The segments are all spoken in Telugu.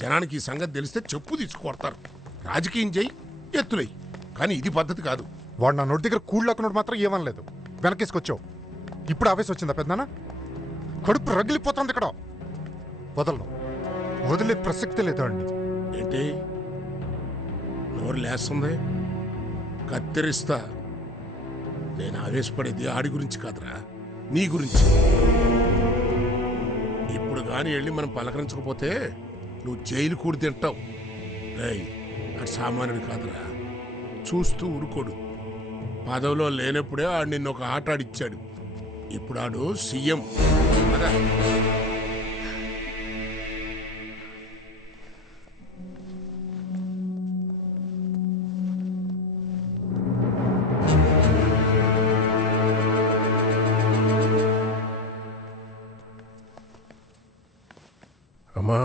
జనానికి ఈ సంగతి తెలిస్తే చెప్పు తీసుకొడతారు. రాజకీయం చేయి, ఎత్తులయ్యి, కానీ ఇది పద్ధతి కాదు. వాడు నా నోటి దగ్గర కూళ్ళకున్నాడు మాత్రం ఏమనలేదు, వెనకేసుకొచ్చావు. ఇప్పుడు ఆవేశం వచ్చిందా పెద్దనా? కడుపు రగిలిపోతుంది ఇక్కడ. వదలను, వదిలే ప్రసక్తి లేదు అండి. ఏంటి నోరు లేస్తుంది? కత్తిరిస్తా. నేను ఆవేశపడేది ఆడి గురించి కాదురా, నీ గురించి. ఇప్పుడు కానీ వెళ్ళి మనం పలకరించకపోతే నువ్వు జైలు కూడి తింటావు. రేయ్, అది సామాన్యుడు కాదురా, చూస్తూ ఊరుకోడు. పదవిలో లేనప్పుడే ఆడు నిన్ను ఒక ఆట ఆడిచ్చాడు. ఇప్పుడు ఆడు సీఎం. అదా అమ్మా,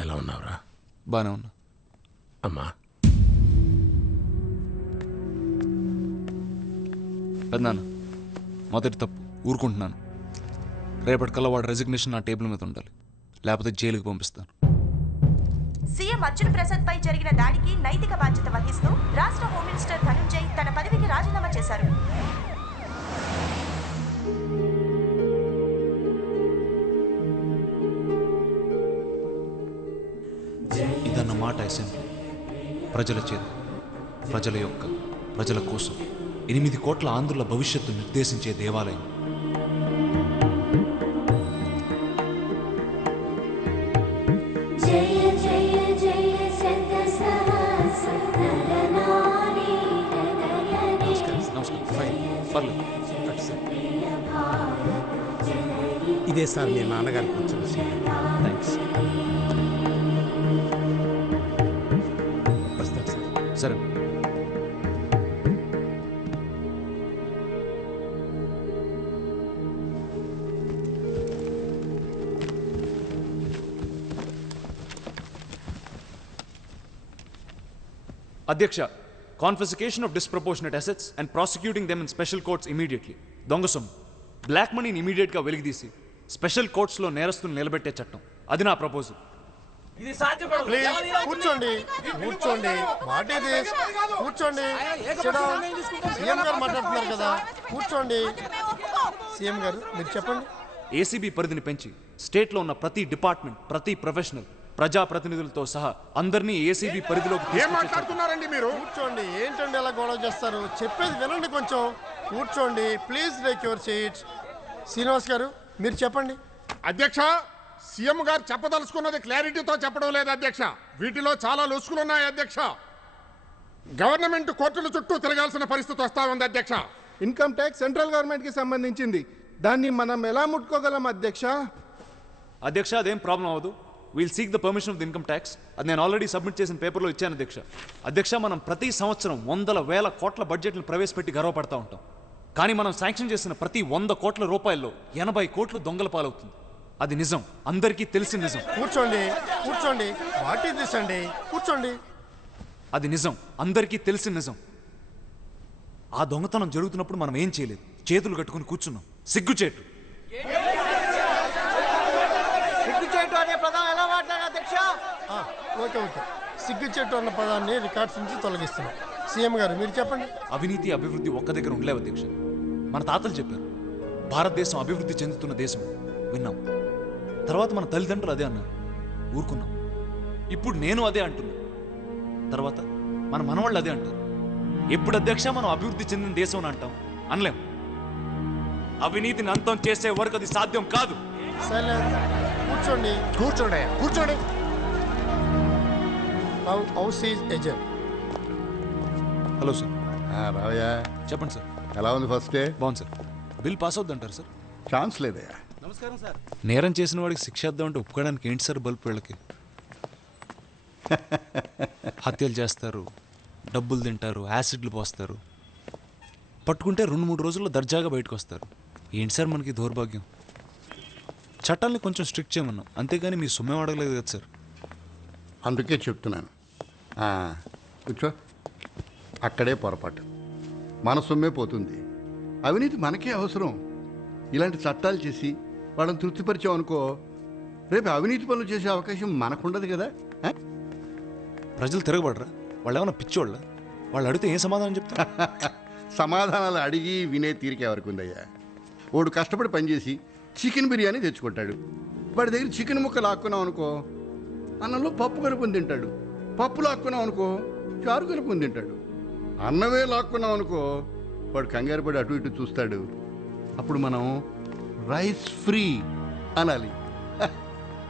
ఎలా ఉన్నావురా? బానే ఉన్నా. అమ్మా, పెద్దనాన్న మొదటి తప్పు, ఊరుకుంటున్నాను. రేపటికల్లా వాడు రెసిగ్నేషన్ నా టేబుల్ మీద ఉండాలి, లేకపోతే జైలుకి పంపిస్తాను. సీఎం అర్జున్ ప్రసాద్ పై జరిగిన దాడికి నైతిక బాధ్యత వహిస్తూ రాష్ట్ర హోమ్ మినిస్టర్ ధనంజయ్ తన పదవికి రాజీనామా చేశారు. ఇదన్నమాట అసెంబ్లీ. ప్రజల చేత, ప్రజల యొక్క, ప్రజల కోసం 8 కోట్ల ఆంధ్రుల భవిష్యత్తు నిర్దేశించే దేవాలయం. ఇదే సార్ మీ నాన్నగారికి వచ్చిన థ్యాంక్స్. సరే. అధ్యక్ష, confiscation of disproportionate assets and prosecuting them in special courts immediately. దొంగ సొమ్ము, బ్లాక్ మనీని ఇమీడియట్గా వెలికితీసి స్పెషల్ కోర్ట్స్లో నేరస్తులను నిలబెట్టే చట్టం, అది నా ప్రపోజల్. కూర్చోండి, కూర్చోండి. What is this? కూర్చోండి. సీఎం గారు మాట్లాడుతున్నారు కదా, కూర్చోండి. సీఎం గారు మీరు చెప్పండి. ఏసీబీ పరిధిని పెంచి స్టేట్లో ఉన్న ప్రతి డిపార్ట్మెంట్, ప్రతి ప్రొఫెషనల్, ప్రజాప్రతినిధులతో సహా అందరినీ ఏసీబీ పరిధిలోకి మాట్లాడుతున్నారండి మీరు? కూర్చోండి. ఏంటండి ఎలా గొడవ చేస్తారు? చెప్పేది వినండి కొంచెం. కూర్చోండి please, take your seats. Srinivas గారు మీరు చెప్పండి. అధ్యక్ష, సీఎం గారు చెప్పదలుచుకున్నది క్లారిటీతో చెప్పడం లేదు అధ్యక్ష. వీటిలో చాలా లొసుకులున్నాయి అధ్యక్ష. గవర్నమెంట్ కోర్టుల చుట్టూ తిరగాల్సిన పరిస్థితి వస్తా ఉంది అధ్యక్ష. ఇన్కమ్ ట్యాక్స్ సెంట్రల్ గవర్నమెంట్ కి సంబంధించింది, దాన్ని మనం ఎలా ముట్టుకోగలం అధ్యక్ష? అధ్యక్ష, అదేం ప్రాబ్లం అవ్వదు. We'll seek the permission of the income tax. అది నేను ఆల్రెడీ సబ్మిట్ చేసిన పేపర్లో ఇచ్చాను అధ్యక్ష. అధ్యక్ష, మనం ప్రతి సంవత్సరం 100,000 కోట్ల బడ్జెట్ను ప్రవేశపెట్టి గర్వపడతా ఉంటాం. కానీ మనం శాంక్షన్ చేసిన ప్రతి 100 కోట్ల రూపాయల్లో 80 కోట్లు దొంగల పాలవుతుంది. అది నిజం, అందరికీ తెలిసిన నిజం. కూర్చోండి, కూర్చోండి. వాట్ ఇస్ దిస్ అండి? కూర్చోండి. అది నిజం, అందరికీ తెలిసిన నిజం. ఆ దొంగతనం జరుగుతున్నప్పుడు మనం ఏం చేయలేదు, చేతులు కట్టుకుని కూర్చున్నాం. సిగ్గుచేటు. ఓకే ఓకే, సిగ్గుచేటు అన్న పదాన్ని రికార్డ్స్ నుంచి తొలగిస్తున్నాం. సీఎం గారు మీరు చెప్పండి. అవినీతి, అభివృద్ధి ఒక్క దగ్గర ఉండలేవు అధ్యక్ష. మన తాతలు చెప్పారు, భారతదేశం అభివృద్ధి చెందుతున్న దేశం. విన్నాం. తర్వాత మన తల్లిదండ్రులు అదే అన్నారు, ఊరుకున్నాం. ఇప్పుడు నేను అదే అంటున్నా. తర్వాత మన మనవాళ్ళు అదే అంటారు. ఎప్పుడు అధ్యక్ష మనం అభివృద్ధి చెందిన దేశం అని అంటాం? అనలేం. అవినీతిని అంతం చేసే వరకు అది సాధ్యం కాదు. కూర్చోండి, కూర్చోండి, కూర్చోండి. Hello sir. రావయ్యా, చెప్పండి సార్. ఎలా ఉంది ఫస్ట్ డే? బాగుంది సార్. బిల్ పాస్ అవుద్దంటారు సార్? ఛాన్స్ లేదయ్యా. నమస్కారం సార్. నేరం చేసిన వాడికి శిక్ష ఇద్దామంటే ఒప్పుకోవడానికి ఏంటి సార్ బల్బ్ వీళ్ళకి? హత్యలు చేస్తారు, డబ్బులు తింటారు, యాసిడ్లు పోస్తారు, పట్టుకుంటే 2-3 రోజుల్లో దర్జాగా బయటకు వస్తారు. ఏంటి సార్ మనకి దౌర్భాగ్యం? చట్టాలని కొంచెం స్ట్రిక్ట్ చేయమన్నాం, అంతేగాని మీ సొమ్మే అడగలేదు కదా సార్. అందుకే చెప్తున్నాను. కూర్చో. అక్కడే పొరపాటు. మన సొమ్మే పోతుంది. అవినీతి మనకే అవసరం. ఇలాంటి చట్టాలు చేసి వాళ్ళని తృప్తిపరిచాం అనుకో, రేపు అవినీతి పనులు చేసే అవకాశం మనకుండదు కదా. ప్రజలు తిరగబడరా? వాళ్ళు ఏమైనా పిచ్చోళ్ళ? వాళ్ళు అడిగితే ఏం సమాధానం చెప్తారు? సమాధానాలు అడిగి వినే తీరిక ఎవరికి ఉందయ్యా? వాడు కష్టపడి పనిచేసి చికెన్ బిర్యానీ తెచ్చుకుంటాడు. వాడి దగ్గర చికెన్ ముక్క లాక్కున్నాం అనుకో, అన్నంలో పప్పు కలుపుని తింటాడు. పప్పు లాక్కున్నాం అనుకో, చారు కలుపుని తింటాడు. అన్నమే లాక్కున్నాం అనుకో, వాడు కంగారు పడి అటు ఇటు చూస్తాడు. అప్పుడు మనం రైస్ ఫ్రీ అనాలి.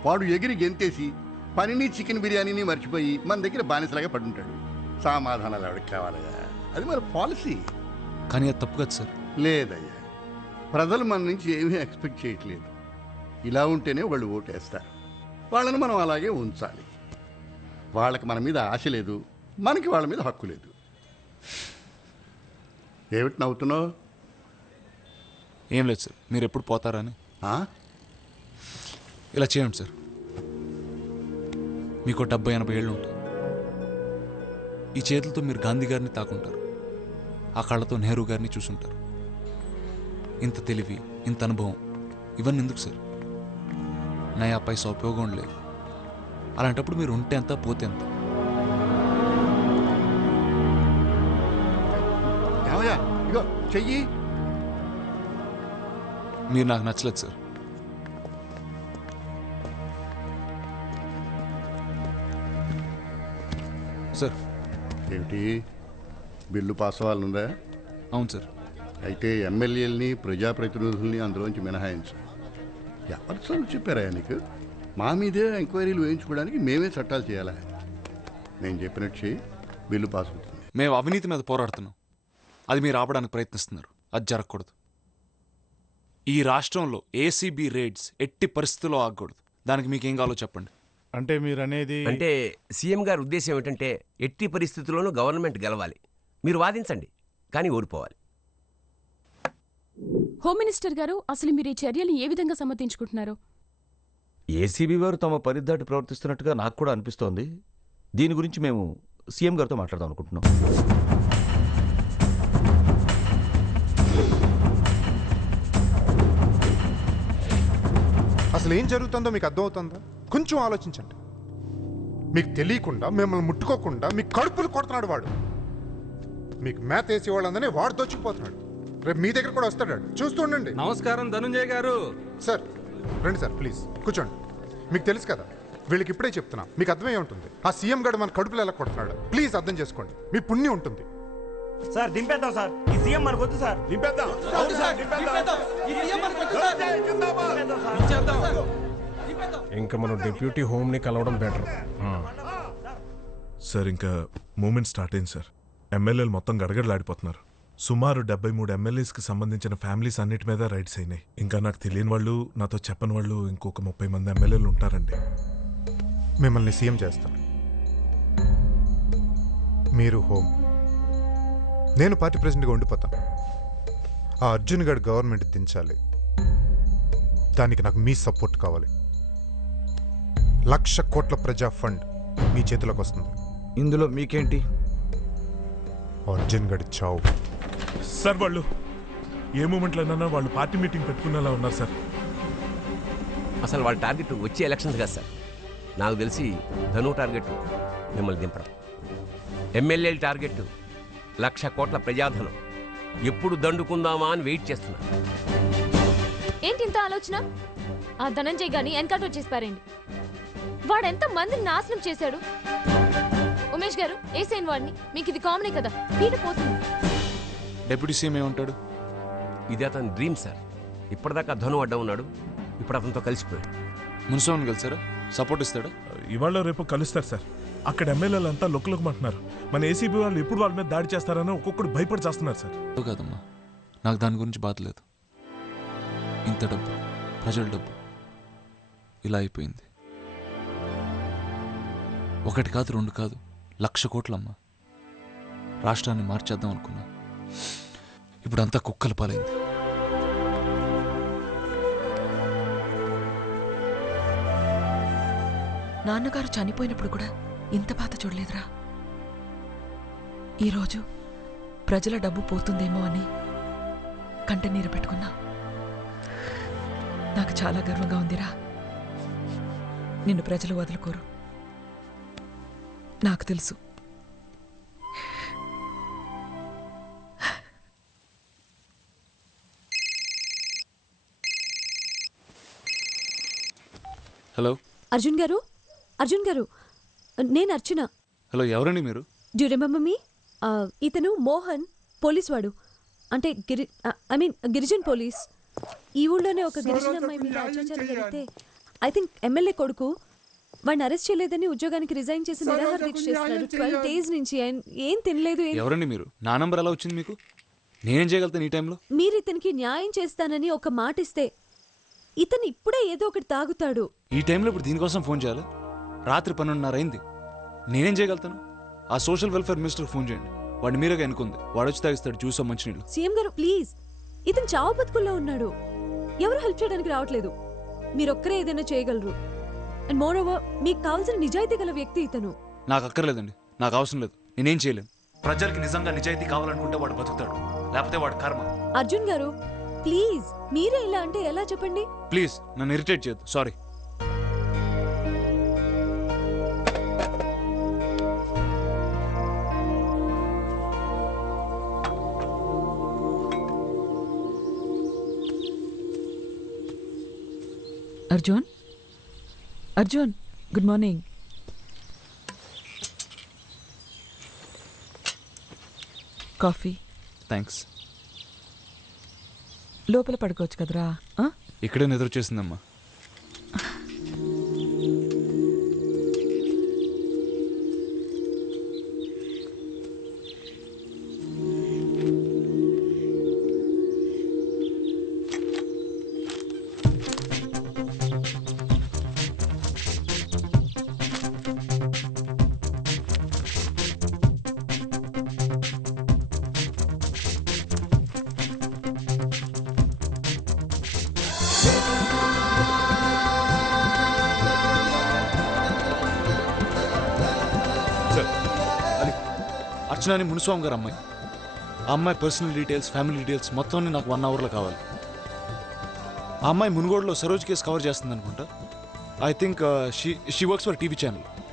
వాడు ఎగిరి గెంతేసి పనిని చికెన్ బిర్యానీని మర్చిపోయి మన దగ్గర బానిసలాగా పడుంటాడు. సమాధానాలు ఎవరికి కావాలయ్యా? అది మన పాలసీ. కానీ అది తప్పు కదా సార్. లేదయ్యా, ప్రజలు మన నుంచి ఏమీ ఎక్స్పెక్ట్ చేయట్లేదు. ఇలా ఉంటేనే వాళ్ళు ఓటేస్తారు. వాళ్ళని మనం అలాగే ఉంచాలి. వాళ్ళకి మన మీద ఆశ లేదు, మనకి వాళ్ళ మీద హక్కు లేదు. ఏమిటి నవ్వుతున్నావు? ఏం లేదు సార్, మీరు ఎప్పుడు పోతారని. ఆ? ఇలా చేయండి సార్. మీకు 70-80 ఏళ్ళు ఉంటాయి. ఈ చేతులతో మీరు గాంధీ గారిని తాకుంటారు, ఆ కళ్ళతో నెహ్రూ గారిని చూసుంటారు. ఇంత తెలివి, ఇంత అనుభవం ఇవన్నీ ఎందుకు సార్? నయా పైసా ఉపయోగం లేదు. అలాంటప్పుడు మీరు ఉంటే ఎంత, పోతే ఎంత? ఏమయ్యా, ఇగో చెయ్యి. మీరు నాకు నచ్చలేదు సార్. సార్. ఏమిటి, బిల్లు పాస్ అవ్వాలనుందా? అవును సార్. అయితే ఎమ్మెల్యేలని ప్రజాప్రతినిధుల్ని అందులోంచి మినహాయించు. ఎవరు చదువు చెప్పారా నీకు? మా మీదే ఎంక్వైరీలు వేయించుకోవడానికి మేమే చట్టాలు చేయాలా? నేను చెప్పినట్టు చేయి, బిల్లు పాస్ అవుతుంది. మేము అవినీతి మీద పోరాడుతున్నాం, అది మీరు ఆపడానికి ప్రయత్నిస్తున్నారు. అది జరగకూడదు. ఈ రాష్ట్రంలో ఏసీబీ రేడ్స్ ఎట్టి పరిస్థితుల్లో ఆగకూడదు. దానికి మీకేం కావాలో చెప్పండి. అంటే మీరు అనేది అంటే సీఎం గారి ఉద్దేశం ఏమిటంటే ఎట్టి పరిస్థితుల్లోనూ గవర్నమెంట్ గెలవాలి. మీరు వాదించండి, కానీ ఓడిపోవాలి. హోమ్ మినిస్టర్ గారు, అసలు మీరు ఈ చర్యలు ఏ విధంగా సమర్థించుకుంటున్నారు? ఏసీబీ వారు తమ పరిధిదాటి ప్రవర్తిస్తున్నట్టుగా నాకు కూడా అనిపిస్తోంది. దీని గురించి మేము సీఎం గారితో మాట్లాడదాం అనుకుంటున్నాం. అసలు ఏం జరుగుతుందో మీకు అర్థమవుతుందా? కొంచెం ఆలోచించండి. మీకు తెలియకుండా, మిమ్మల్ని ముట్టుకోకుండా మీ కడుపులు కొడుతున్నాడు వాడు. మీకు మేత వేసి వాళ్ళందరినీ వాడు దోచుకుపోతున్నాడు. రేపు మీ దగ్గర కూడా వస్తాడు. చూస్తూ ఉండండి. నమస్కారం ధనుంజయ్ గారు. సార్ రండి సార్, ప్లీజ్ కూర్చోండి. మీకు తెలుసు కదా, వీళ్ళకి ఇప్పుడే చెప్తున్నా, మీకు అర్థమై ఉంటుంది. ఆ సీఎం గడు మన కడుపులో ఎలా కొడుతున్నాడు. ప్లీజ్ అర్థం చేసుకోండి, మీ పుణ్యం ఉంటుంది. సార్ దింపేద్దాం సార్, ఈ సీఎం మనకు వద్దు సార్. దింపేద్దాం. ఇంకా మనం డిప్యూటీ హోమ్ని కలవడం బెటర్. సార్ ఇంకా మూమెంట్ స్టార్ట్ అయింది సార్. ఎమ్మెల్యేలు మొత్తం గడగడలాడిపోతున్నారు. సుమారు 73 ఎమ్మెల్యేస్కి సంబంధించిన ఫ్యామిలీస్ అన్నిటి మీద రైడ్స్ అయినాయి. ఇంకా నాకు తెలియని వాళ్ళు, నాతో చెప్పని వాళ్ళు ఇంకొక 30 మంది ఎమ్మెల్యేలు ఉంటారండి. మిమ్మల్ని సీఎం చేస్తాను. మీరు హోమ్, నేను పార్టీ ప్రెసిడెంట్గా ఉండిపోతాను. ఆ అర్జున్ గడ్ గవర్నమెంట్ దించాలి. దానికి నాకు మీ సపోర్ట్ కావాలి. 1,00,000 కోట్ల ప్రజా ఫండ్ మీ చేతిలోకి వస్తుంది. ఇందులో మీకేంటి? అర్జున్ గడ్ చావు. సార్ వాళ్ళు ఏ మూమెంట్లోనైనా వాళ్ళు పార్టీ మీటింగ్ పెట్టుకునేలా ఉన్నారు సార్. అసలు వాళ్ళ టార్గెట్ వచ్చే ఎలక్షన్స్ కాదు సార్. నాకు తెలిసి ధను టార్గెట్ మిమ్మల్ని దింపడం. ఎమ్మెల్యేల టార్గెట్ 1,00,000 కోట్ల ప్రజాధనం. ఎప్పుడు దండుకుందామా అని వెయిట్ చేస్తున్నా. ఏంటి ఇంత ఆలోచన? ఆ ధనంజయ్ గాని ఎన్కౌంటర్ చేసి పారేయండి. వాడెంత మందిని నాశనం చేశాడు. ఉమేష్ గారు, ఏసేన్ వాడిని. మీకు ఇది కామనే కదా, పీట పోతుంది. డిప్యూటీ సీఎం ఏమంటాడు? ఇది అతని డ్రీమ్ సార్. ఇప్పటిదాకా ధను అడ్డం ఉన్నాడు, ఇప్పుడు అతనితో కలిసిపోయాడు. మున్సిపల్ కలిసారా? సపోర్ట్ ఇస్తాడా? ఇవాళ రేపు కలుస్తారు సార్. అక్కడ ఎమ్మెల్యేలు అంతా లొక్కలొక్కమంటున్నారు. మన ఏసీబీ వాళ్ళు ఎప్పుడు వాళ్ళ మీద దాడి చేస్తారని ఒక్కొక్కడు భయపడి చేస్తున్నారు సార్. కాదమ్మా, నాకు దాని గురించి బాధ లేదు. ఇంత డబ్బు, ప్రజల డబ్బు ఇలా అయిపోయింది. 1 కాదు 2 కాదు, 1,00,000 కోట్లమ్మా. రాష్ట్రాన్ని మార్చేద్దాం అనుకున్నా, ఇప్పుడు అంతా కుక్కల పాలైంది. నాన్నగారు చనిపోయినప్పుడు కూడా ఇంత బాధ చూడలేదురా. ఈరోజు ప్రజల డబ్బు పోతుందేమో అని కంట నీరు పెట్టుకున్నా. నాకు చాలా గర్వంగా ఉందిరా. నిన్ను ప్రజలు వదులుకోరు, నాకు తెలుసు. హలో అర్జున్ గారు, అర్జున్ గారు, నేను అర్చన. హలో, ఎవరండి మీరు? Due remember me? ఇతను మోహన్, పోలీస్ వాడు. అంటే గిరిజన్ పోలీస్. ఈ ఊళ్ళోనే ఒక గిరిజన అమ్మాయి మీద అత్యాచారం జరిగితే ఐ థింక్ ఎమ్మెల్యే కొడుకు వాడిని అరెస్ట్ చేయలేదని ఉద్యోగానికి రిజైన్ చేసి నిరాహార దీక్ష చేస్తున్నాడు 12 days నుంచి. ఏం తినలేదు. ఎవరండి మీరు? నా నంబర్ ఎలా వచ్చింది మీకు? నేనేం చేయగలుగుతాను ఈ టైంలో? మీరు ఇతనికి న్యాయం చేస్తానని ఒక మాట ఇస్తే ఇతను ఇప్పుడే ఏదో ఒకటి తాగుతాడు. ఈ టైంలో ఇప్పుడు దీనికోసం ఫోన్ చేయాలి? రాత్రి 12:30 అయింది. నేనేం చేయగలుగుతాను? ఆ సోషల్ వెల్ఫేర్ మినిస్టర్ ఫోన్ చేయండి. వాడిని మీరుగా ఎన్నుకుంది. వాడు వచ్చి తాగిస్తాడు జ్యూస్ మంచినీళ్ళు. సీఎం గారు ప్లీజ్, ఇతను చావు బతుకుల్లో ఉన్నాడు. ఎవరు హెల్ప్ చేయడానికి రావట్లేదు. మీరొక్కరే ఏదైనా చేయగలరు. అండ్ మోర్ ఓవర్ మీకు కావాల్సిన నిజాయితీ గల వ్యక్తి ఇతను. నాకు అక్కర్లేదండి, నాకు అవసరం లేదు. నేనేం చేయలేను. ప్రజలకి నిజంగా నిజాయితీ కావాలనుకుంటే వాడు బతుకుతాడు, లేకపోతే వాడు కర్మ. అర్జున్ గారు ప్లీజ్, మీరే ఇలా అంటే ఎలా చెప్పండి? ప్లీజ్ నన్ను ఇరిటేట్ చేయొద్దు. Sorry. Arjun, Arjun, good morning. Coffee. Thanks. లోపల పడుకోవచ్చు కదరా? ఇక్కడే నిద్ర చేసిందమ్మా. అర్చనని మునుస్వామి గారు అమ్మాయి. ఆ అమ్మాయి పర్సనల్ డీటెయిల్స్, ఫ్యామిలీ డీటెయిల్స్ మొత్తం నాకు 1 hourలో కావాలి. ఆ అమ్మాయి మునుగోడులో సరోజ్ కేసు కవర్ చేస్తుంది అనుకుంటా. I think she works for TV channel.